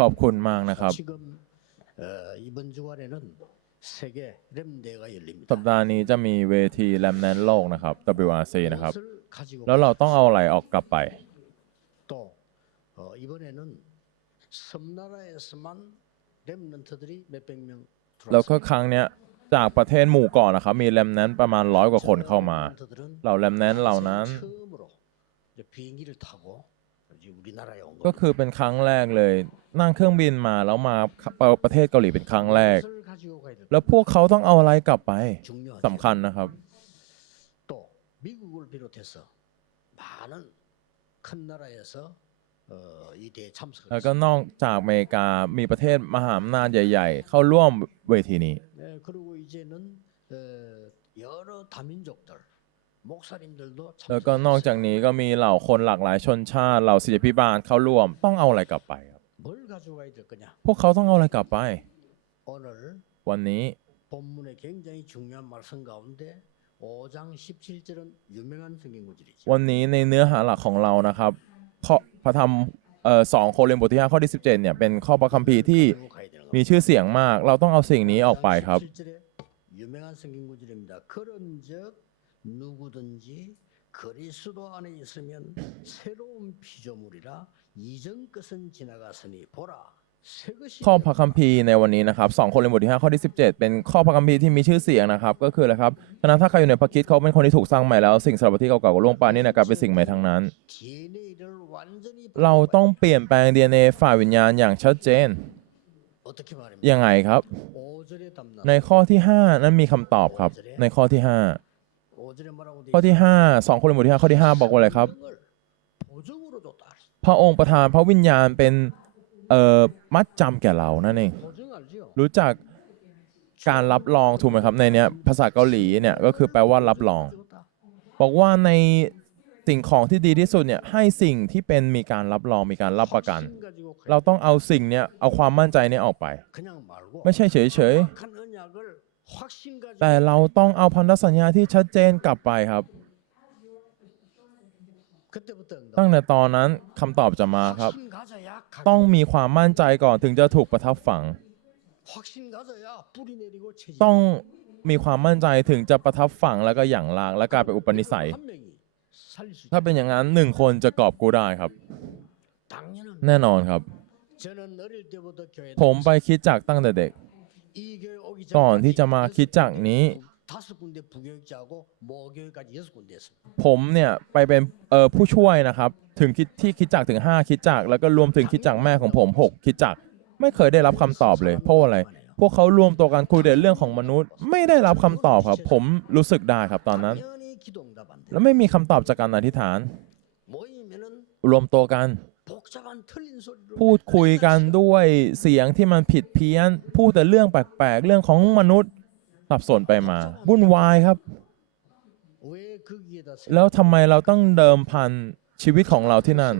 ขอบคุณมากนะครับ สัปดาห์นี้จะมีเวทีแลมแนนโลกนะครับ WRC นะครับ แล้วเราต้องเอาอะไรออกกลับไป แล้วก็ครั้งเนี้ยจากประเทศหมู่เกาะนนะครับ มีแลมแนนประมาณร้อยกว่าคนเข้ามา เหล่าแลมแนนเหล่านั้น ก็คือเป็นครั้งแรกเลย นั่งเครื่องบินมาแล้วมาประเทศเกาหลีเป็นครั้งแรก แล้วพวกเขาต้องเอาอะไรกลับไปสำคัญนะครับแล้วก็นอกจากอเมริกามีประเทศมหาอำนาจใหญ่ ๆ เข้าร่วมเวทีนี้ แล้วก็นอกจากนี้ก็มีเหล่าคนหลากหลายชนชาติเหล่าศิลพิบาลเข้าร่วมต้องเอาอะไรกลับไปครับ พวกเขาต้องเอาอะไรกลับไป วันนี้วันนี้ในเนื้อหาหลักของเรานะครับข้อพระธรรมสองโคลินบทที่5ข้อที่ 17เนี่ยเป็นข้อประคัมภีร์ที่มีชื่อเสียงมาก เราต้องเอาสิ่งนี้ออกไปครับ 17절에 유명한 성경 구절입니다. 그런즉 누구든지 그리스도 안에 있으면 새로운 피조물이라 이전 것은 지나갔으니 보라 새 것이 ข้อพระคัมภีร์ในวันนี้นะครับ2โครินธ์บทที่ 5 ข้อที่ 17 เป็นข้อพระคัมภีร์ที่มีชื่อเสียงนะครับ ก็คืออะไรครับฉะนั้นถ้าใครอยู่ในพระคริดเขาเป็นคนที่ถูกสร้างใหม่แล้วสิ่งสารพัดที่เก่าๆก็ล่วงไปนี่นะครับเป็นสิ่งใหม่ทั้งนั้น DNA를 완전히 เราต้องเปลี่ยนแปลง DNA ฝ่ายวิญญาณอย่างชัดเจน 어떻게 말입니까? ยังไงครับ 5절에 담나 ในข้อที่ 5 นั้นมีคำตอบครับ ในข้อที่ 5 5절에 뭐라고 돼 ข้อที่ห้าสองคนในหมู่ที่ห้าข้อที่ห้าบอกว่าอะไรครับ พระองค์ประทานพระวิญญาณเป็นเอ่อมัดจำแก่เรานั่นเองรู้จักการรับรองถูกไหมครับในเนี้ยภาษาเกาหลีเนี่ยก็คือแปลว่ารับรอง บอกว่าในสิ่งของที่ดีที่สุดเนี่ยให้สิ่งที่เป็นมีการรับรองมีการรับประกัน เราต้องเอาสิ่งเนี้ยเอาความมั่นใจเนี้ยออกไป ไม่ใช่เฉยเฉย แต่เราต้องเอาพันธสัญญาที่ชัดเจนกลับไปครับ ตั้งแต่ตอนนั้นคำตอบจะมาครับ ต้องมีความมั่นใจก่อนถึงจะถูกประทับฝัง ต้องมีความมั่นใจถึงจะประทับฝังแล้วก็หยั่งลากและกลายเป็นอุปนิสัย ถ้าเป็นอย่างนั้นหนึ่งคนจะกอบกู้ได้ครับ แน่นอนครับ ผมไปคิดจากตั้งแต่เด็ก ก่อนที่จะมาคิดจักนี้ ผมเนี่ยไปเป็นเออผู้ช่วยนะครับถึงคิดที่คิดจักถึง 5 คิดจักแล้วก็รวมถึงคิดจักแม่ของผม 6 คิดจักไม่เคยได้รับคำตอบเลย เพราะอะไร พวกเขารวมตัวกันคุยเรื่องของมนุษย์ ไม่ได้รับคำตอบครับ ผมรู้สึกได้ครับตอนนั้น แล้วไม่มีคำตอบจากการอธิษฐาน รวมตัวกัน พูดคุยกันด้วยเสียงที่มันผิดเพี้ยน พูดแต่เรื่องแปลกๆ เรื่องของมนุษย์สับสนไปมาวุ่นวายครับ แล้วทำไมเราต้องเดิมพันชีวิตของเราที่นั่น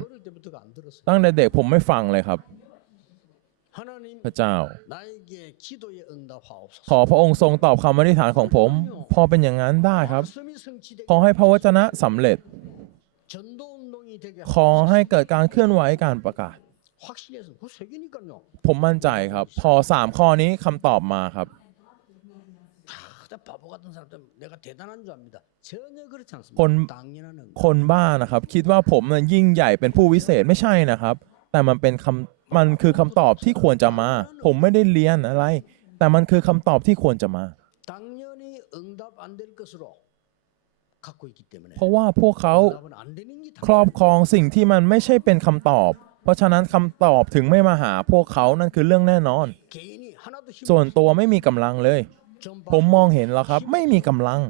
ตั้งแต่เด็กผมไม่ฟังเลยครับ พระเจ้า ขอพระองค์ทรงตอบคำอธิษฐานของผม พอเป็นอย่างนั้นได้ครับ ขอให้พระวจนะสำเร็จ ขอให้เกิดการเคลื่อนไหวการประกาศ ผมมั่นใจครับ พอสามข้อนี้คำตอบมาครับ คนคนบ้านะครับ คิดว่าผมนะยิ่งใหญ่เป็นผู้วิเศษไม่ใช่นะครับ แต่มันเป็นคำมันคือคำตอบที่ควรจะมา ผมไม่ได้เรียนอะไร แต่มันคือคำตอบที่ควรจะมา เพราะว่าพวกเขาครอบครองสิ่งที่มันไม่ใช่เป็นคำตอบ เพราะฉะนั้นคำตอบถึงไม่มาหาพวกเขานั่นคือเรื่องแน่นอน ส่วนตัวไม่มีกำลังเลย ผมมองเห็นแล้วครับ ไม่มีกำลัง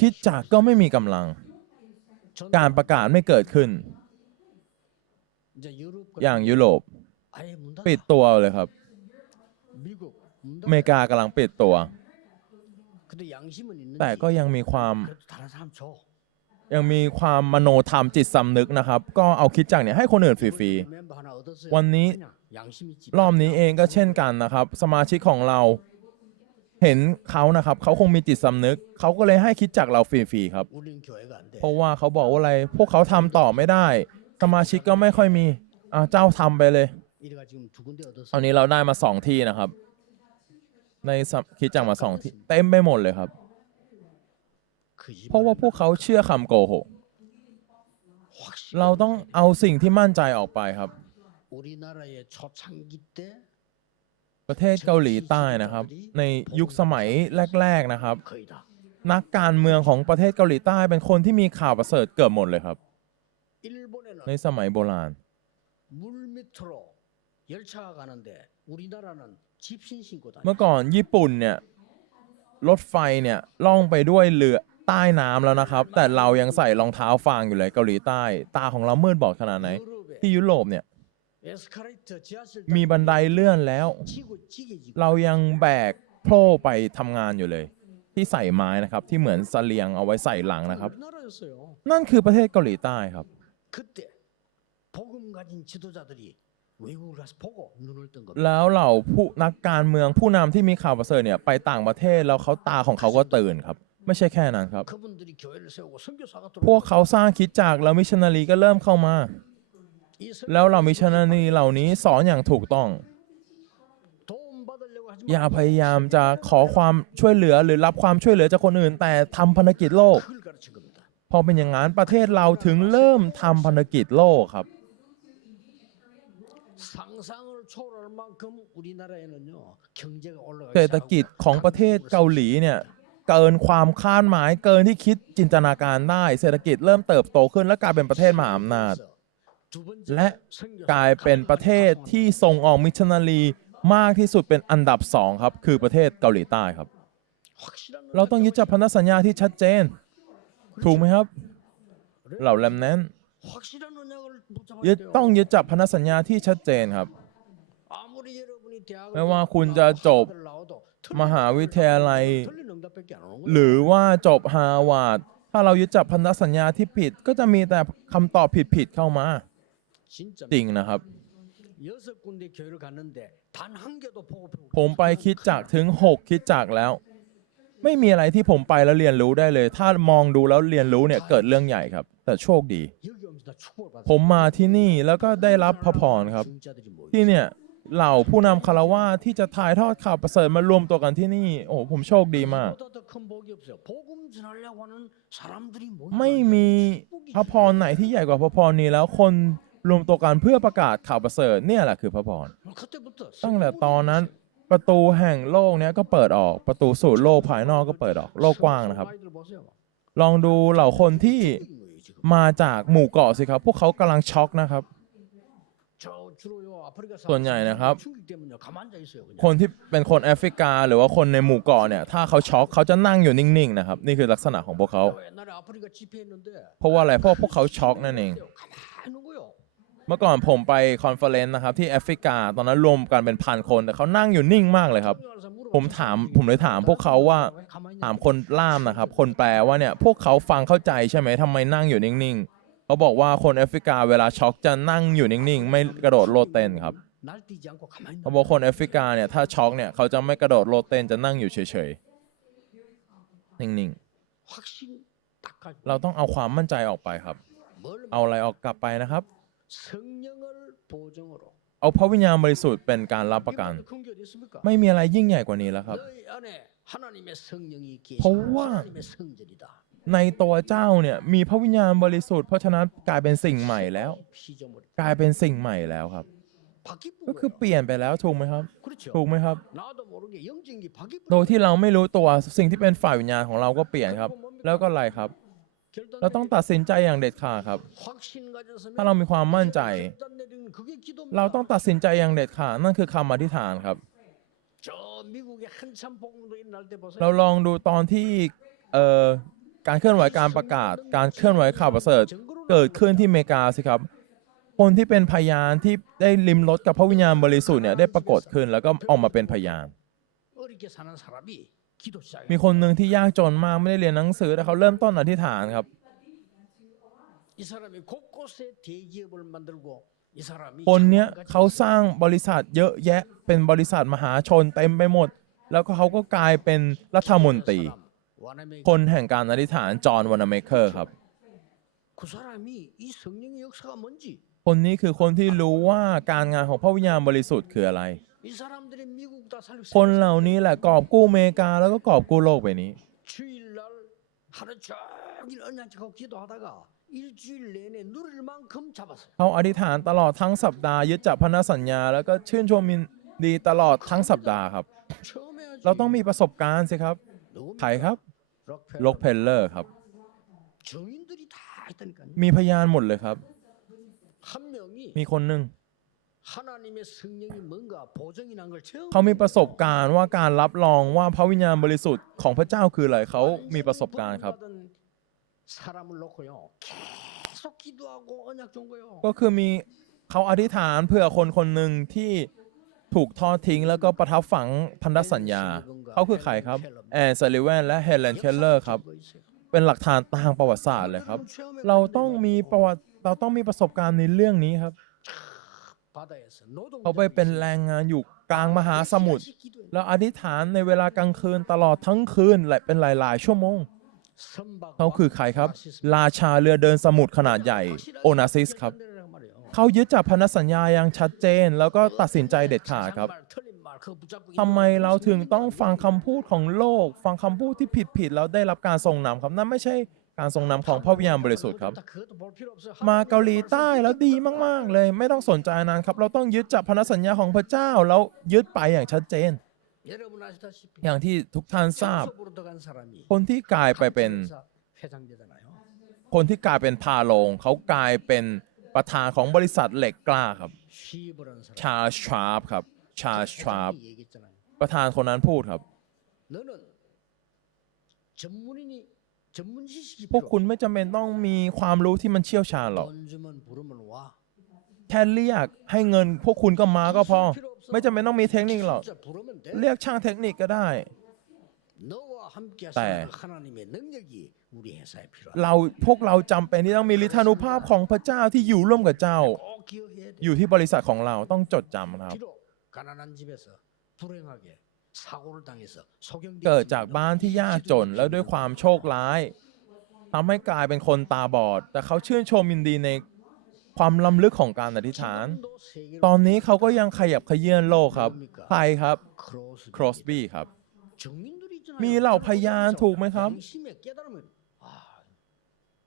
คิดจากก็ไม่มีกำลัง การประกาศไม่เกิดขึ้น อย่างยุโรปปิดตัวเลยครับอเมริกากำลังปิดตัว แต่ก็ยังมีความยังมีความมโนธรรมจิตสำนึกนะครับ ก็เอาคิดจักเนี่ยให้คนอื่นฟรีๆ วันนี้รอบนี้เองก็เช่นกันนะครับ สมาชิกของเราเห็นเขานะครับ เขาคงมีจิตสำนึก เขาก็เลยให้คิดจักเราฟรีๆครับ เพราะว่าเขาบอกว่าอะไร พวกเขาทำต่อไม่ได้ สมาชิกก็ไม่ค่อยมีอ่าเจ้าทำไปเลย ตอนนี้เราได้มาสองที่นะครับ ในคิดจังมาสองที่เต็มไปหมดเลยครับ เพราะว่าพวกเขาเชื่อคำโกหก เราต้องเอาสิ่งที่มั่นใจออกไปครับ ประเทศเกาหลีใต้นะครับ ในยุคสมัยแรก ๆนะครับ นักการเมืองของประเทศเกาหลีใต้เป็นคนที่มีข่าวประเสริฐเกือบหมดเลยครับ ในสมัยโบราณ เมื่อก่อนญี่ปุ่นเนี่ยรถไฟเนี่ยล่องไปด้วยเรือใต้น้ำแล้วนะครับ แต่เรายังใส่รองเท้าฟางอยู่เลยเกาหลีใต้ ตาของเรามืดบอกขนาดไหน ที่ยุโรปเนี่ยมีบันไดเลื่อนแล้ว เรายังแบกโพล่ไปทำงานอยู่เลย ที่ใส่ไม้นะครับที่เหมือนเสลียงเอาไว้ใส่หลังนะครับนั่นคือประเทศเกาหลีใต้ครับ แล้วเหล่าผู้นักการเมืองผู้นำที่มีข่าวประเสริฐเนี่ยไปต่างประเทศแล้วเขาตาของเขาก็ตื่นครับ ไม่ใช่แค่นั้นครับ พวกเขาสร้างคิดจากแล้วมิชนาลีก็เริ่มเข้ามา แล้วเหล่ามิชนาลีเหล่านี้สอนอย่างถูกต้อง อย่าพยายามจะขอความช่วยเหลือหรือรับความช่วยเหลือจากคนอื่น แต่ทำพันธกิจโลก พอเป็นอย่างนั้นประเทศเราถึงเริ่มทำพันธกิจโลกครับ 상상을 초월할 만큼 우리나라에는요 경제가 올라가기 เศรษฐกิจของประเทศเกาหลีเนี่ยเกินความคาดหมายเกินที่คิดจินตนาการได้ เศรษฐกิจเริ่มเติบโตขึ้นและกลายเป็นประเทศมหาอำนาจ และกลายเป็นประเทศที่ส่งออกมิชชันนารีมากที่สุดเป็นอันดับสองครับ คือประเทศเกาหลีใต้ครับ เราต้องยึดจับพันธสัญญาที่ชัดเจน ถูกไหมครับ เหล่าแลมแนน 확실한 언약을 못 ยึดต้องยึดจับพันธสัญญาที่ชัดเจนครับ ไม่ว่าคุณจะจบมหาวิทยาลัย หรือว่าจบฮาวาดถ้าเรายึดจับพันธสัญญาที่ผิดก็จะมีแต่คำตอบผิดๆเข้ามา จริงนะครับ ผมไปคิดจากถึง 6 คิดจากแล้ว ไม่มีอะไรที่ผมไปแล้วเรียนรู้ได้เลย ถ้ามองดูแล้วเรียนรู้เนี่ยเกิดเรื่องใหญ่ครับ แต่โชคดี ผมมาที่นี่แล้วก็ได้รับพระพรครับ ที่เนี่ยเหล่าผู้นำคารวาที่จะถ่ายทอดข่าวประเสริฐมารวมตัวกันที่นี่ โอ้ผมโชคดีมาก ไม่มีพระพรไหนที่ใหญ่กว่าพระพรนี้แล้วคนรวมตัวกันเพื่อประกาศข่าวประเสริฐเนี่ยแหละคือพระพรตั้งแต่ตอนนั้นประตูแห่งโลกเนี้ยก็เปิดออกประตูสู่โลกภายนอกก็เปิดออกโลกกว้างนะครับ ลองดูเหล่าคนที่ มาจากหมู่เกาะสิครับ พวกเขากำลังช็อกนะครับ ส่วนใหญ่นะครับ คนที่เป็นคนแอฟริกา หรือว่าคนในหมู่เกาะเนี่ย ถ้าเขาช็อกเขาจะนั่งอยู่นิ่งๆนะครับ นี่คือลักษณะของพวกเขา เพราะว่าอะไร เพราะพวกเขาช็อกนั่นเอง เมื่อก่อนผมไปคอนเฟอเรนซ์นะครับที่แอฟริกา ตอนนั้นรวมกันเป็นพันคน แต่เขานั่งอยู่นิ่งมากเลยครับ ผมถามผมเลยถามพวกเขาว่าถามคนล่ามนะครับ คนแปลว่าเนี่ยพวกเขาฟังเข้าใจใช่ไหมทำไมนั่งอยู่นิ่งๆเขาบอกว่าคนแอฟริกาเวลาช็อกจะนั่งอยู่นิ่งๆ ไม่กระโดดโลดเต้นครับเขาบอกคนแอฟริกาเนี่ยถ้าช็อกเนี่ยเขาจะไม่กระโดดโลดเต้นจะนั่งอยู่เฉยๆนิ่งๆ เราต้องเอาความมั่นใจออกไปครับ เอาอะไรออกกลับไปนะครับ เอาพระวิญญาณบริสุทธิ์เป็นการรับประกัน ไม่มีอะไรยิ่งใหญ่กว่านี้แล้วครับ เพราะว่าในตัวเจ้าเนี่ยมีพระวิญญาณบริสุทธิ์เพราะฉะนั้นกลายเป็นสิ่งใหม่แล้ว กลายเป็นสิ่งใหม่แล้วครับ ก็คือเปลี่ยนไปแล้วถูกไหมครับ ถูกไหมครับ โดยที่เราไม่รู้ตัวสิ่งที่เป็นฝ่ายวิญญาณของเราก็เปลี่ยนครับ แล้วก็อะไรครับ เราต้องตัดสินใจอย่างเด็ดขาดครับ ถ้าเรามีความมั่นใจ เราต้องตัดสินใจอย่างเด็ดขาดนั่นคือคำอธิษฐานครับ เราลองดูตอนที่เอ่อการเคลื่อนไหวการประกาศ การเคลื่อนไหวข่าวประเสริฐเกิดขึ้นที่อเมริกาสิครับ คนที่เป็นพยานที่ได้ลิมรสกับพระวิญญาณบริสุทธิ์เนี่ยได้ปรากฏขึ้นแล้วก็ออกมาเป็นพยาน มีคนหนึ่งที่ยากจนมากไม่ได้เรียนหนังสือแต่เขาเริ่มต้นอธิษฐานครับคนเนี้ยเขาสร้างบริษัทเยอะแยะเป็นบริษัทมหาชนเต็มไปหมด แล้วก็เขาก็กลายเป็นรัฐมนตรี คนแห่งการอธิษฐานจอห์นวานาเมเคอร์ครับ คนนี้คือคนที่รู้ว่าการงานของพระวิญญาณบริสุทธิ์คืออะไร คนเหล่านี้แหละกอบกู้เมกาแล้วก็กอบกู้โลกไปนี้เขาอธิษฐานตลอดทั้งสัปดาห์ยึดจับพันธสัญญา แล้วก็ชื่นชมมินดีตลอดทั้งสัปดาห์ครับ เราต้องมีประสบการณ์สิครับใครครับล็อกเพลเลอร์ครับ มีพยานหมดเลยครับ มีคนหนึ่ง เขามีประสบการณ์ว่าการรับรองว่าพระวิญญาณบริสุทธิ์ของพระเจ้าคืออะไรเขามีประสบการณ์ครับ ก็คือมีเขาอธิษฐานเพื่อคนคนหนึ่งที่ถูกทอดทิ้งแล้วก็ประทับฝังพันธสัญญา เขาคือใครครับ แอนซาลิเวนและเฮเลนเคลเลอร์ครับ เป็นหลักฐานทางประวัติศาสตร์เลยครับ เราต้องมีประวัติเราต้องมีประสบการณ์ในเรื่องนี้ครับ เขาไปเป็นแรงงานอยู่กลางมหาสมุทรแล้วอธิษฐานในเวลากลางคืนตลอดทั้งคืนและเป็นหลาย ๆ ชั่วโมง เขาคือใครครับ ราชาเรือเดินสมุทรขนาดใหญ่โอนาซิสครับ เขายึดจับพันธสัญญาอย่างชัดเจน แล้วก็ตัดสินใจเด็ดขาดครับทำไมเราถึงต้องฟังคำพูดของโลก ฟังคำพูดที่ผิดๆแล้วได้รับการทรงนำครับนั่นไม่ใช่ การทรงนำของพระวิญญาณบริสุทธิ์ครับ มาเกาหลีใต้แล้วดีมาก ๆ เลย ไม่ต้องสนใจนานครับ เราต้องยึดจับพันธสัญญาของพระเจ้าแล้วยึดไปอย่างชัดเจน อย่างที่ทุกท่านทราบ คนที่กลายไปเป็นคนที่กลายเป็นพาโลงเขากลายเป็นประธานของบริษัทเหล็กกล้าครับ ชาชาร์ปครับ ชาชาร์ปประธานคนนั้นพูดครับ พวกคุณไม่จำเป็นต้องมีความรู้ที่มันเชี่ยวชาญหรอก แค่เรียกให้เงินพวกคุณก็มาก็พอ ไม่จำเป็นต้องมีเทคนิคหรอก เรียกช่างเทคนิคก็ได้ แต่เราพวกเราจำเป็นที่ต้องมีฤทธานุภาพของพระเจ้าที่อยู่ร่วมกับเจ้า อยู่ที่บริษัทของเราต้องจดจำนะครับ เกิดจากบ้านที่ยากจนแล้วด้วยความโชคร้ายทำให้กลายเป็นคนตาบอด แต่เขาชื่นชมยินดีในความล้ำลึกของการอธิษฐาน ตอนนี้เขาก็ยังขยับขยื่นโลกครับใครครับครอสบี้ครับ มีเหล่าพยานถูกไหมครับ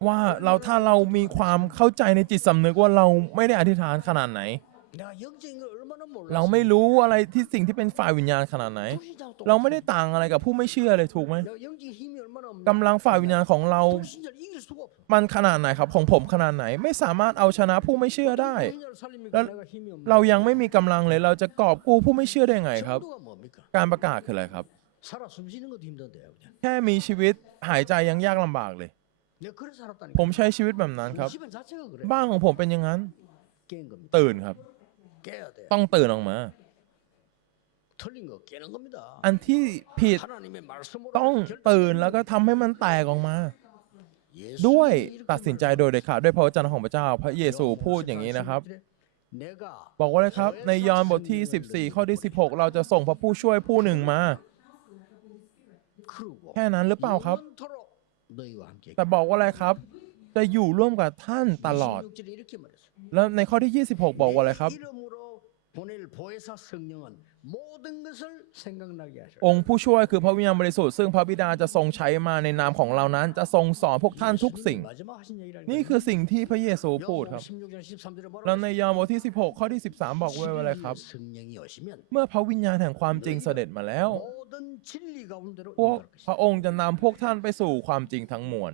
ว่าเราถ้าเรามีความเข้าใจในจิตสำนึกว่าเราไม่ได้อธิษฐานขนาดไหน เราไม่รู้อะไรที่สิ่งที่เป็นฝ่ายวิญญาณขนาดไหน เราไม่ได้ต่างอะไรกับผู้ไม่เชื่อเลยถูกไหมกำลังฝ่ายวิญญาณของเรา มันขนาดไหนครับ ของผมขนาดไหน ไม่สามารถเอาชนะผู้ไม่เชื่อได้แล้วเรายังไม่มีกำลังเลย เราจะกอบกู้ผู้ไม่เชื่อได้ไงครับ การประกาศคืออะไรครับ แค่มีชีวิตหายใจยังยากลำบากเลย ผมใช้ชีวิตแบบนั้นครับ บ้านของผมเป็นอย่างนั้น ตื่นครับ ต้องตื่นออกมา อันที่ผิดต้องตื่นแล้วก็ทำให้มันแตกออกมา ด้วยตัดสินใจโดยเด็ดขาดด้วยพระวจนะของพระเจ้า พระเยซูพูดอย่างนี้นะครับ บอกว่าเลยครับ ในยอห์นบทที่ 14 ข้อที่ 16 เราจะส่งพระผู้ช่วยผู้หนึ่งมา แค่นั้นหรือเปล่าครับ แต่บอกว่าอะไรครับ จะอยู่ร่วมกับท่านตลอด แล้วในข้อที่ 26 บอกว่าอะไรครับ องค์ผู้ช่วยคือพระวิญญาณบริสุทธิ์ซึ่งพระบิดาจะทรงใช้มาในนามของเรานั้น จะทรงสอนพวกท่านทุกสิ่ง นี่คือสิ่งที่พระเยซูพูดครับ แล้วในยอห์นบทที่ 16 ข้อที่ 13 บอกไว้ว่าอะไรครับ เมื่อพระวิญญาณแห่งความจริงเสด็จมาแล้ว พวกพระองค์จะนำพวกท่านไปสู่ความจริงทั้งมวล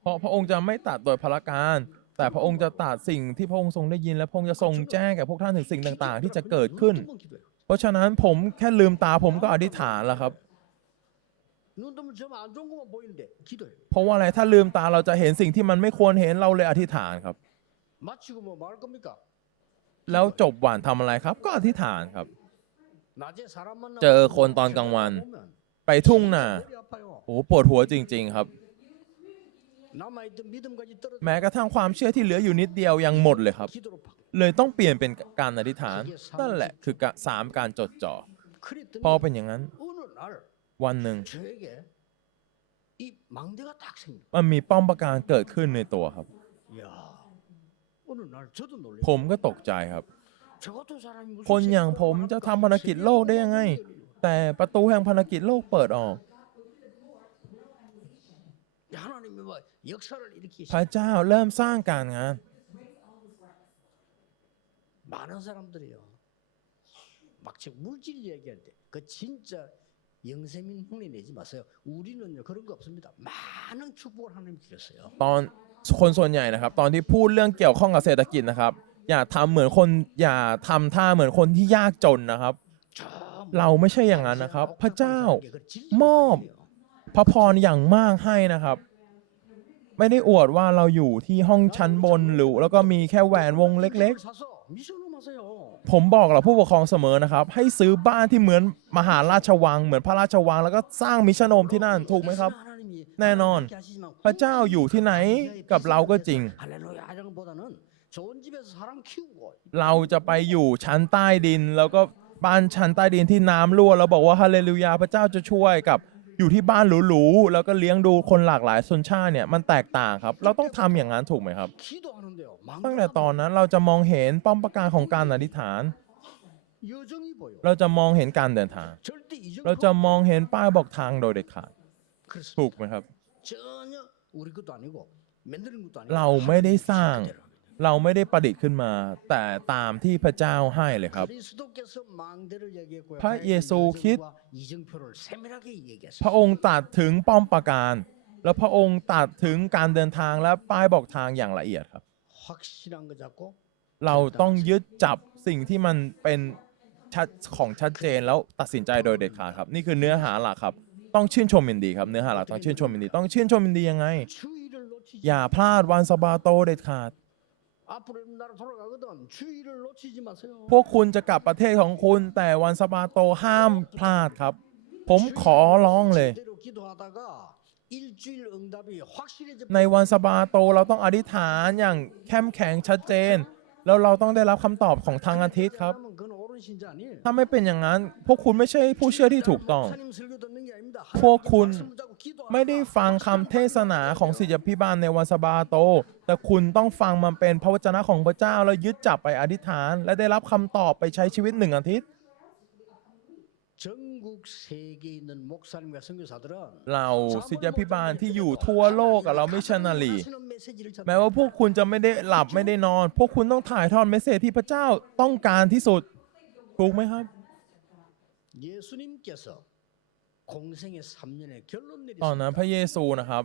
เพราะพระองค์จะไม่ตัดโดยพละการ แต่พระองค์จะตัดสิ่งที่พระองค์ทรงได้ยิน และพระองค์จะทรงแจ้งแก่พวกท่านถึงสิ่งต่าง ๆ ที่จะเกิดขึ้น เพราะฉะนั้นผมแค่ลืมตาผมก็อธิษฐานแล้วครับ เพราะว่าอะไรถ้าลืมตาเราจะเห็นสิ่งที่มันไม่ควรเห็นเราเลยอธิษฐานครับ แล้วจบวันทำอะไรครับ ก็อธิษฐานครับ เจอคนตอนกลางวัน ไปทุ่งนาโอ้ปวดหัวจริง ๆ ครับ แม้กระทั่งความเชื่อที่เหลืออยู่นิดเดียวยังหมดเลยครับ เลยต้องเปลี่ยนเป็นการอธิษฐานนั่นแหละคือสามการจดจ่อพอเป็นอย่างนั้น วันหนึ่งมันมีป้อมประการเกิดขึ้นในตัวครับ ผมก็ตกใจครับ คนอย่างผมจะทำภารกิจโลกได้ยังไง แต่ประตูแห่งภารกิจโลกเปิดออก พระเจ้าเริ่มสร้างการงานหตอนคนส่วนใหญ่นะครับ ตอนที่พูดเรื่องเกี่ยวข้องกับเศรษฐกิจนะครับ อย่าทำเหมือนคนอย่าทำท่าเหมือนคนที่ยากจนนะครับ เราไม่ใช่อย่างนั้นนะครับ พระเจ้ามอบพระพรอย่างมากให้นะครับ ไม่ได้อวดว่าเราอยู่ที่ห้องชั้นบนหรือแล้วก็มีแค่แหวนวงเล็กๆ ผมบอกเหล่าผู้ปกครองเสมอนะครับ ให้ซื้อบ้านที่เหมือนมหาราชวัง เหมือนพระราชวัง แล้วก็สร้างมิชโนมที่นั่นถูกไหมครับ แน่นอน พระเจ้าอยู่ที่ไหนกับเราก็จริง เราจะไปอยู่ชั้นใต้ดินแล้วก็บ้านชั้นใต้ดินที่น้ำรั่วเราบอกว่าฮาเลลูยาพระเจ้าจะช่วยกับ อยู่ที่บ้านหรูๆแล้วก็เลี้ยงดูคนหลากหลายชนชาติเนี่ยมันแตกต่างครับ เราต้องทำอย่างนั้นถูกไหมครับ ตั้งแต่ตอนนั้นเราจะมองเห็นป้อมประการของการอธิษฐาน เราจะมองเห็นการเดินทาง เราจะมองเห็นป้ายบอกทางโดยเด็ดขาดถูกไหมครับ เราไม่ได้สร้าง เราไม่ได้ประดิษฐ์ขึ้นมา แต่ตามที่พระเจ้าให้เลยครับ พระเยซูคิดพระองค์ตรัสถึงป้อมประการ และพระองค์ตรัสถึงการเดินทางและป้ายบอกทางอย่างละเอียดครับ เราต้องยึดจับสิ่งที่มันเป็นชัดของชัดเจนแล้วตัดสินใจโดยเด็ดขาดครับ นี่คือเนื้อหาหลักครับ ต้องชื่นชมยินดีครับเนื้อหาหลักต้องชื่นชมยินดี ต้องชื่นชมยินดียังไง อย่าพลาดวันสบาโตเด็ดขาด พวกคุณจะกลับประเทศของคุณ แต่วันสบาโตห้ามพลาดครับ ผมขอร้องเลย ในวันสบาโตเราต้องอธิษฐานอย่างเข้มแข็งชัดเจน แล้วเราต้องได้รับคำตอบของทางอาทิตย์ครับ ถ้าไม่เป็นอย่างนั้น พวกคุณไม่ใช่ผู้เชื่อที่ถูกต้อง พวกคุณไม่ได้ฟังคำเทศนาของศิษยพิบาลในวันสบาโต แต่คุณต้องฟังมันเป็นพระวจนะของพระเจ้าแล้วยึดจับไปอธิษฐาน และได้รับคำตอบไปใช้ชีวิตหนึ่งอาทิตย์เราศิษยพิบาลที่อยู่ทั่วโลกเราไม่ชนาลีแม้ว่าพวกคุณจะไม่ได้หลับไม่ได้นอน พวกคุณต้องถ่ายทอดเมสเซจที่พระเจ้าต้องการที่สุดถูกไหมครับ ตอนนั้นพระเยซูนะครับ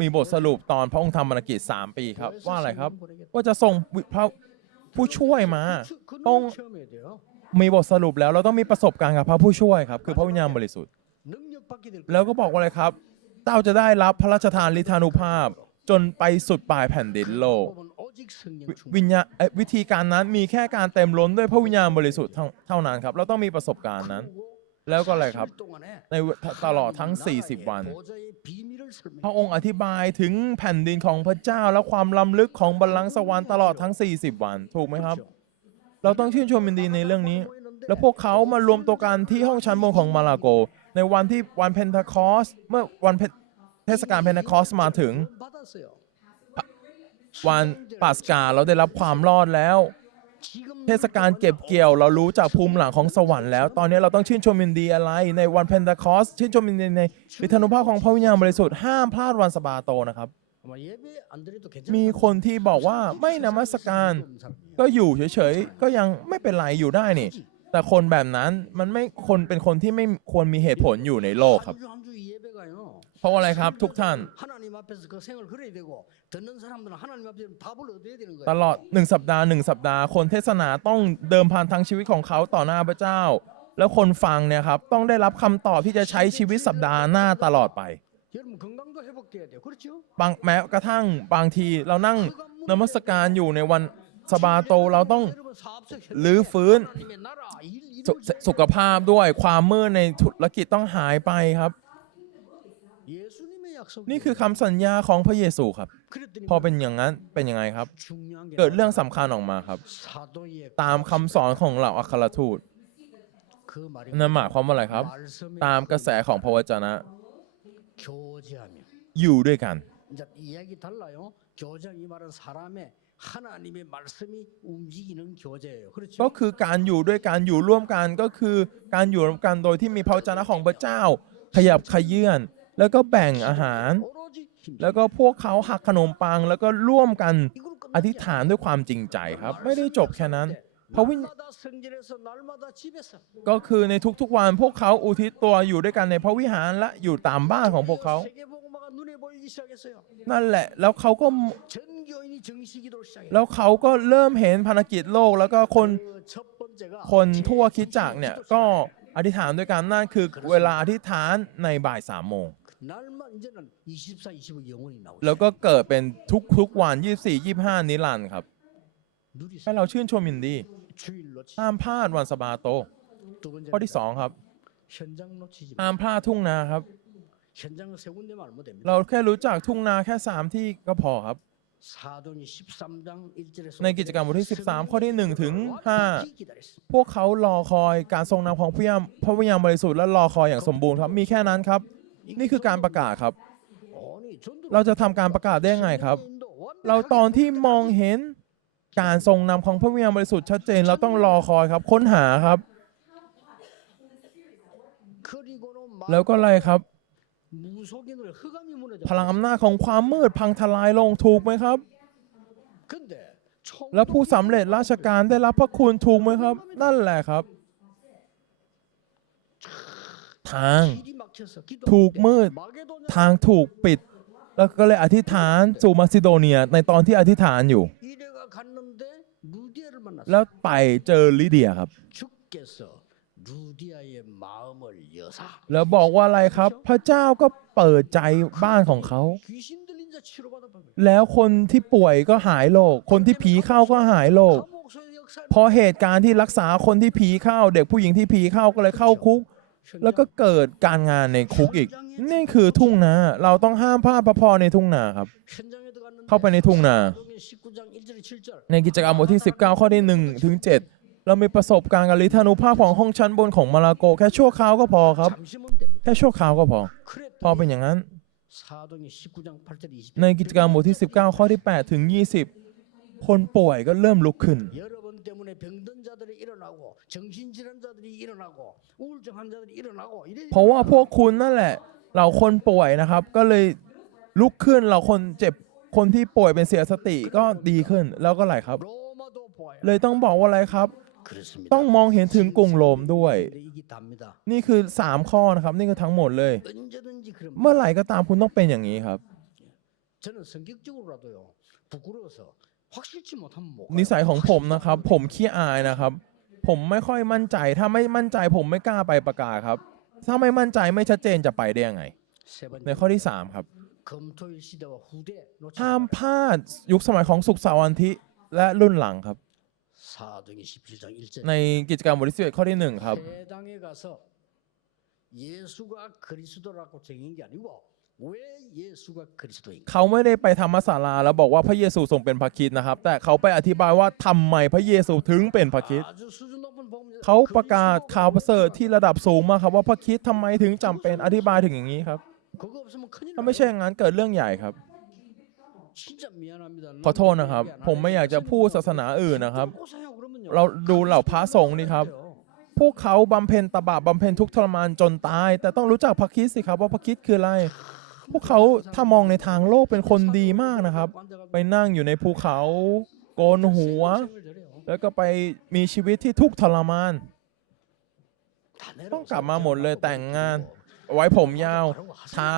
มีบทสรุปตอนพระองค์ทำมรกิจสามปีครับ ว่าอะไรครับ ว่าจะส่งพระผู้ช่วยมาต้องมีบทสรุปแล้วเราต้องมีประสบการณ์กับพระผู้ช่วยครับ คือพระวิญญาณบริสุทธิ์ แล้วก็บอกว่าอะไรครับเต้าจะได้รับพระราชทานลิธานุภาพ จนไปสุดปลายแผ่นดินโลก วิญญาวิธีการนั้นมีแค่การเต็มล้นด้วยพระวิญญาณบริสุทธิ์เท่านั้นครับ เราต้องมีประสบการณ์นั้น แล้วก็อะไรครับ ในตลอดทั้ง 40 วัน พระองค์อธิบายถึงแผ่นดินของพระเจ้าและความล้ำลึกของบัลลังก์สวรรค์ตลอดทั้ง 40 วัน ถูกไหมครับ เราต้องชื่นชมยินดีในเรื่องนี้ และพวกเขามารวมตัวกันที่ห้องชั้นบนของมาลาโก ในวันที่วันเพนทาคอสเมื่อวันเทศกาลเพนทาคอสมาถึง วันปัสกาเราได้รับความรอดแล้ว เทศกาลเก็บเกี่ยวเรารู้จากภูมิหลังของสวรรค์แล้ว ตอนนี้เราต้องชื่นชมยินดีอะไรในวันเพนทาคอสชื่นชมยินดีในฤทธานุภาพของพระวิญญาณบริสุทธิ์ห้ามพลาดวันสบาโตนะครับ มีคนที่บอกว่าไม่นมัสการ ก็อยู่เฉยๆ ก็ยังไม่เป็นไรอยู่ได้นี่ แต่คนแบบนั้นมันไม่คนเป็นคนที่ไม่ควรมีเหตุผลอยู่ในโลกครับ เพราะอะไรครับทุกท่าน ตลอดหนึ่งสัปดาห์หนึ่งสัปดาห์ คนเทศนาต้องเดิมพันทางชีวิตของเขาต่อหน้าพระเจ้า แล้วคนฟังเนี่ยครับต้องได้รับคำตอบที่จะใช้ชีวิตสัปดาห์หน้าตลอดไปบางแม้กระทั่งบางทีเรานั่งนมัสการอยู่ในวันสบาโตเราต้องลื้อฟื้นสสุขภาพด้วยความมืดในธุรกิจต้องหายไปครับ นี่คือคำสัญญาของพระเยซูครับ พอเป็นอย่างนั้นเป็นยังไงครับ เกิดเรื่องสำคัญออกมาครับ ตามคำสอนของเหล่าอัครทูตนั่นหมายความว่าอะไรครับ ตามกระแสของพระวจนะ อยู่ด้วยกันก็คือการอยู่ด้วยการอยู่ร่วมกันก็คือการอยู่ร่วมกันโดยที่มีพระวจนะของพระเจ้า ขยับขยื่น แล้วก็แบ่งอาหาร แล้วก็พวกเขาหักขนมปัง แล้วก็ร่วมกันอธิษฐานด้วยความจริงใจครับ ไม่ได้จบแค่นั้นพระวิญก็คือในทุกๆวันพวกเขาอุทิศตัวอยู่ด้วยกันในพระวิหารและอยู่ตามบ้านของพวกเขา นั่นแหละ แล้วเขาก็ แล้วเขาก็เริ่มเห็นภารกิจโลกแล้วก็คนคนทั่วคิดจักเนี่ย ก็อธิษฐานด้วยกันนั่นคือเวลาอธิษฐานในบ่ายสามโมง แล้วก็เกิดเป็นทุกทุกวัน 24 25 นิรันดร์ครับ ให้เราชื่นชมยินดีห้ามพลาดวันสบาโต ข้อที่สองครับห้ามพลาดทุ่งนาครับ เราแค่รู้จักทุ่งนาแค่สามที่ก็พอครับ ในกิจกรรมบทที่ 13 ข้อที่ 1 ถึง 5 พวกเขารอคอยการทรงนำของพระวิญญาณบริสุทธิ์และรอคอยอย่างสมบูรณ์ครับ มีแค่นั้นครับ นี่คือการประกาศครับ เราจะทำการประกาศได้ไงครับ เราตอนที่มองเห็นการทรงนำของพระวิญญาณบริสุทธิ์ชัดเจนเราต้องรอคอยครับค้นหาครับ แล้วก็อะไรครับ พลังอำนาจของความมืดพังทลายลงถูกไหมครับ แล้วผู้สำเร็จราชการได้รับพระคุณถูกไหมครับ นั่นแหละครับ ทาง ถูกมืด ทางถูกปิด แล้วก็เลยอธิษฐานสู่มาซิโดเนียในตอนที่อธิษฐานอยู่ แล้วไปเจอลิเดียครับ แล้วบอกว่าอะไรครับ พระเจ้าก็เปิดใจบ้านของเขา แล้วคนที่ป่วยก็หายโรคคนที่ผีเข้าก็หายโรคพอเหตุการณ์ที่รักษาคนที่ผีเข้า เด็กผู้หญิงที่ผีเข้าก็เลยเข้าคุก แล้วก็เกิดการงานในคุกอีก นี่คือทุ่งนา เราต้องห้ามพลาดพระพรในทุ่งนาครับ เข้าไปในทุ่งนา ในกิจกรรมบทที่ 19 ข้อที่1ถึง7เรามีประสบการณ์กับลิธานุภาพของห้องชั้นบนของมาลาโก แค่ชั่วคราวก็พอครับ แค่ชั่วคราวก็พอ พอเป็นอย่างนั้น ในกิจกรรมบทที่ 19 ข้อที่8ถึง20 คนป่วยก็เริ่มลุกขึ้น 여러분 때문에 병든 자들이 일어나고 정신질환자들이 일어나고 우울증 환자들이 일어나고 이래 เพราะว่าพวกคุณนั่นแหละ เราคนป่วยนะครับ ก็เลยลุกขึ้น เราคนเจ็บ คนที่ป่วยเป็นเสียสติก็ดีขึ้น แล้วก็อะไรครับ 로마도 보아요. เลยต้องบอกว่าอะไรครับ 그렇습니다. ต้องมองเห็นถึงกรุงโรมด้วย 근데 이게 답니다. นี่คือ 3 ข้อนะครับ นี่คือทั้งหมดเลย 언제든지 그런 เมื่อไหร่ก็ตามคุณต้องเป็นอย่างนี้ครับ 저는 성격적으로라도요 부끄러워서 확실치 못하면 못 นิสัยของผมนะครับ ผมขี้อายนะครับ ผมไม่ค่อยมั่นใจ ถ้าไม่มั่นใจ ผมไม่กล้าไปประกาศครับ ถ้าไม่มั่นใจไม่ชัดเจนจะไปได้ยังไง ในข้อที่ 3 ครับห้ามพลาดยุคสมัยของสุขสาวันทิและรุ่นหลังครับ ในกิจกรรมบทที่สิบเอ็ข้อที่หนึ่งครับ เขาไม่ได้ไปธรรมศาลาแล้วบอกว่าพระเยซูทรงเป็นพระคิดนะครับ แต่เขาไปอธิบายว่าทำไมพระเยซูถึงเป็นพระคิดเขาประกาศข่าวประเสริฐที่ระดับสูงมากครับว่าพระคิดทำไมถึงจำเป็นอธิบายถึงอย่างนี้ครับถ้าไม่ใช่อย่างนั้นเกิดเรื่องใหญ่ครับขอโทษนะครับ ผมไม่อยากจะพูดศาสนาอื่นนะครับ เราดูเหล่าพระสงฆ์นี่ครับ พวกเขาบำเพ็ญตบะบำเพ็ญทุกทรมานจนตาย แต่ต้องรู้จักพระคิดสิครับว่าพระคิดคืออะไร พวกเขาถ้ามองในทางโลกเป็นคนดีมากนะครับ ไปนั่งอยู่ในภูเขาโกนหัว แล้วก็ไปมีชีวิตที่ทุกข์ทรมาน ต้องกลับมาหมดเลยแต่งงาน ไว้ผมยาวทา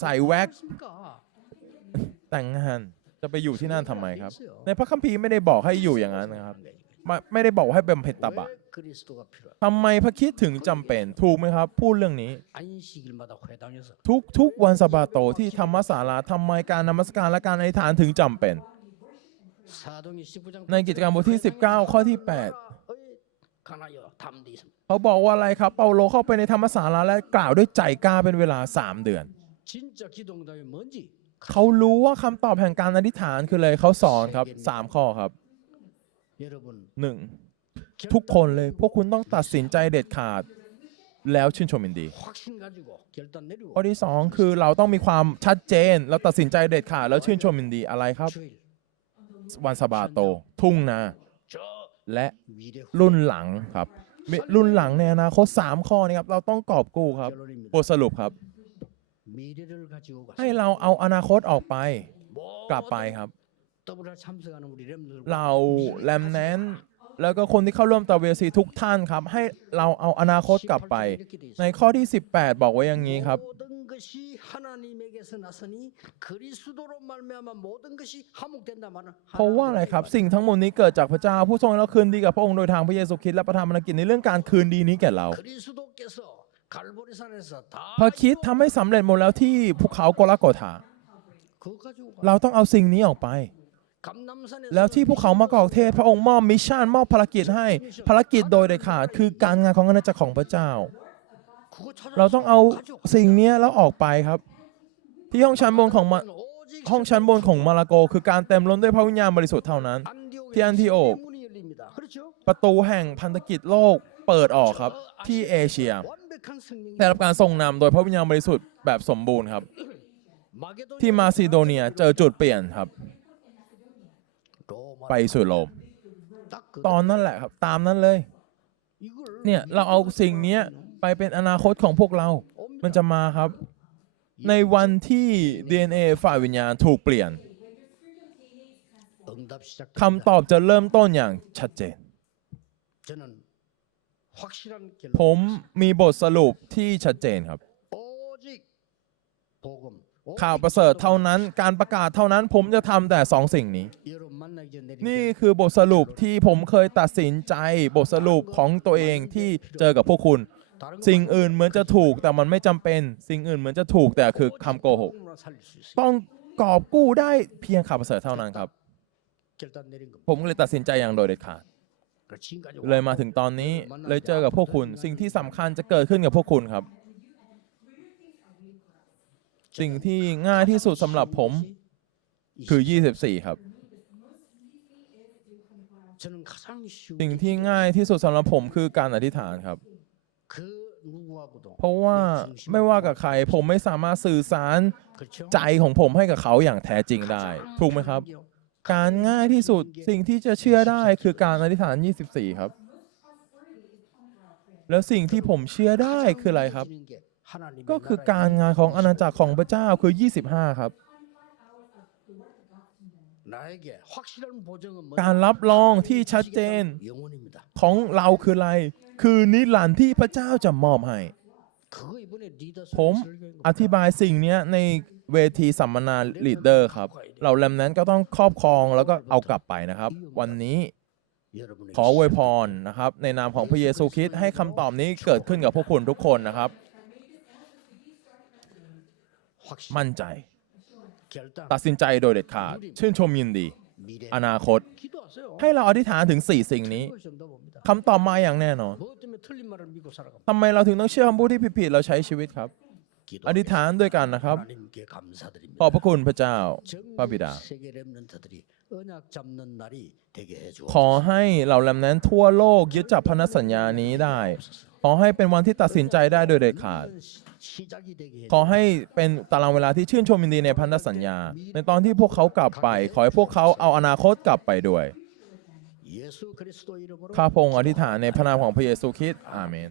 ใส่แว็ก แต่งงานจะไปอยู่ที่นั่นทำไมครับ ในพระคัมภีร์ไม่ได้บอกให้อยู่อย่างนั้นนะครับ ไม่ไม่ได้บอกให้บำเพ็ญตบะ ทำไมพระคิดถึงจำเป็นถูกไหมครับ พูดเรื่องนี้ ทุกทุกวันสบาโตที่ธรรมศาลาทำไมการนมัสการและการอธิษฐานถึงจำเป็น ในกิจกรรมบทที่ 19 ข้อที่ 8 เขาบอกว่าอะไรครับ เปาโลเข้าไปในธรรมศาลาและกล่าวด้วยใจกล้าเป็นเวลาสามเดือนเขารู้ว่าคำตอบแห่งการอธิษฐานคืออะไรเขาสอนครับสามข้อครับหนึ่ง ทุกคนเลย พวกคุณต้องตัดสินใจเด็ดขาด แล้วชื่นชมินดี ข้อที่สองคือเราต้องมีความชัดเจน เราตัดสินใจเด็ดขาดแล้วชื่นชมินดีอะไรครับ วันสบาโต ทุ่งนาและรุ่นหลังครับ รุ่นหลังในอนาคตสามข้อนี้ครับ เราต้องกอบกู้ครับบทสรุปครับ ให้เราเอาอนาคตออกไป กลับไปครับ เราแลมแนน แล้วก็คนที่เข้าร่วมตะเวซีทุกท่านครับ ให้เราเอาอนาคตกลับไป ในข้อที่ 18 บอกไว้อย่างนี้ครับ เพราะว่าอะไรครับ สิ่งทั้งหมดนี้เกิดจากพระเจ้าผู้ทรงเราคืนดีกับพระองค์โดยทางพระเยซูคริสต์และประธานภารกิจในเรื่องการคืนดีนี้แก่เราพระคิดทำให้สำเร็จหมดแล้วที่ภูเขาโกลาโกธาเราต้องเอาสิ่งนี้ออกไป แล้วที่พวกเขามาก่อเทศพระองค์มอบมิชชั่นมอบภารกิจให้ภารกิจโดยเด็ดขาดคือการงานของอาณาจักรของพระเจ้า เราต้องเอาสิ่งนี้แล้วออกไปครับ ที่ห้องชั้นบนของห้องชั้นบนของมาลาโก คือการเต็มล้นด้วยพระวิญญาณบริสุทธิ์เท่านั้น ที่อันทิโอกประตูแห่งพันธกิจโลกเปิดออกครับที่เอเชียได้รับการส่งนำโดยพระวิญญาณบริสุทธิ์แบบสมบูรณ์ครับ ที่มาซิโดเนียเจอจุดเปลี่ยนครับ ไปสู่ลม ตอนนั้นแหละครับตามนั้นเลย เนี่ยเราเอาสิ่งนี้ไปเป็นอนาคตของพวกเรา มันจะมาครับ ในวันที่ DNA ฝ่ายวิญญาณถูกเปลี่ยนคำตอบจะเริ่มต้นอย่างชัดเจน ผมมีบทสรุปที่ชัดเจนครับ ข่าวประเสริฐเท่านั้น การประกาศเท่านั้นผมจะทำแต่สองสิ่งนี้ นี่คือบทสรุปที่ผมเคยตัดสินใจบทสรุปของตัวเองที่เจอกับพวกคุณ สิ่งอื่นเหมือนจะถูกแต่มันไม่จำเป็น สิ่งอื่นเหมือนจะถูกแต่คือคำโกหกต้องกอบกู้ได้เพียงข่าวประเสริฐเท่านั้นครับ ผมเลยตัดสินใจอย่างโดยเด็ดขาดเลยมาถึงตอนนี้เลยเจอกับพวกคุณ สิ่งที่สำคัญจะเกิดขึ้นกับพวกคุณครับ สิ่งที่ง่ายที่สุดสำหรับผมคือ 24 ครับ สิ่งที่ง่ายที่สุดสำหรับผมคือการอธิษฐานครับ เพราะว่าไม่ว่ากับใครผมไม่สามารถสื่อสารใจของผมให้กับเขาอย่างแท้จริงได้ ถูกไหมครับ การง่ายที่สุดสิ่งที่จะเชื่อได้คือการอธิษฐาน 24 ครับ แล้วสิ่งที่ผมเชื่อได้คืออะไรครับ ก็คือการงานของอาณาจักรของพระเจ้าคือ 25 ครับ การรับรองที่ชัดเจนของเราคืออะไร คือนิรันดร์ที่พระเจ้าจะมอบให้ ผมอธิบายสิ่งนี้ในเวทีสัมมนาลีดเดอร์ครับ เราแลมนั้นก็ต้องครอบครองแล้วก็เอากลับไปนะครับ วันนี้ขออวยพรนะครับ ในนามของพระเยซูคริสต์ให้คำตอบนี้เกิดขึ้นกับพวกคุณทุกคนนะครับ มั่นใจ ตัดสินใจโดยเด็ดขาด ชื่นชมยินดี อนาคต ให้เราอธิษฐานถึง 4 สิ่งนี้คำตอบมาอย่างแน่นอนทำไมเราถึงต้องเชื่อคำพูดที่ผิดๆเราใช้ชีวิตครับอธิษฐานด้วยกันนะครับ ขอบพระคุณพระเจ้า พระบิดา ขอให้เหล่าแรมนั้นทั่วโลกยึดจับพันธสัญญานี้ได้ ขอให้เป็นวันที่ตัดสินใจได้โดยเด็ดขาด ขอให้เป็นตารางเวลาที่ชื่นชมยินดีในพันธสัญญา ในตอนที่พวกเขากลับไป ขอให้พวกเขาเอาอนาคตกลับไปด้วย ข้าพงอธิษฐานในพระนามของพระเยซูคริสต์อาเมน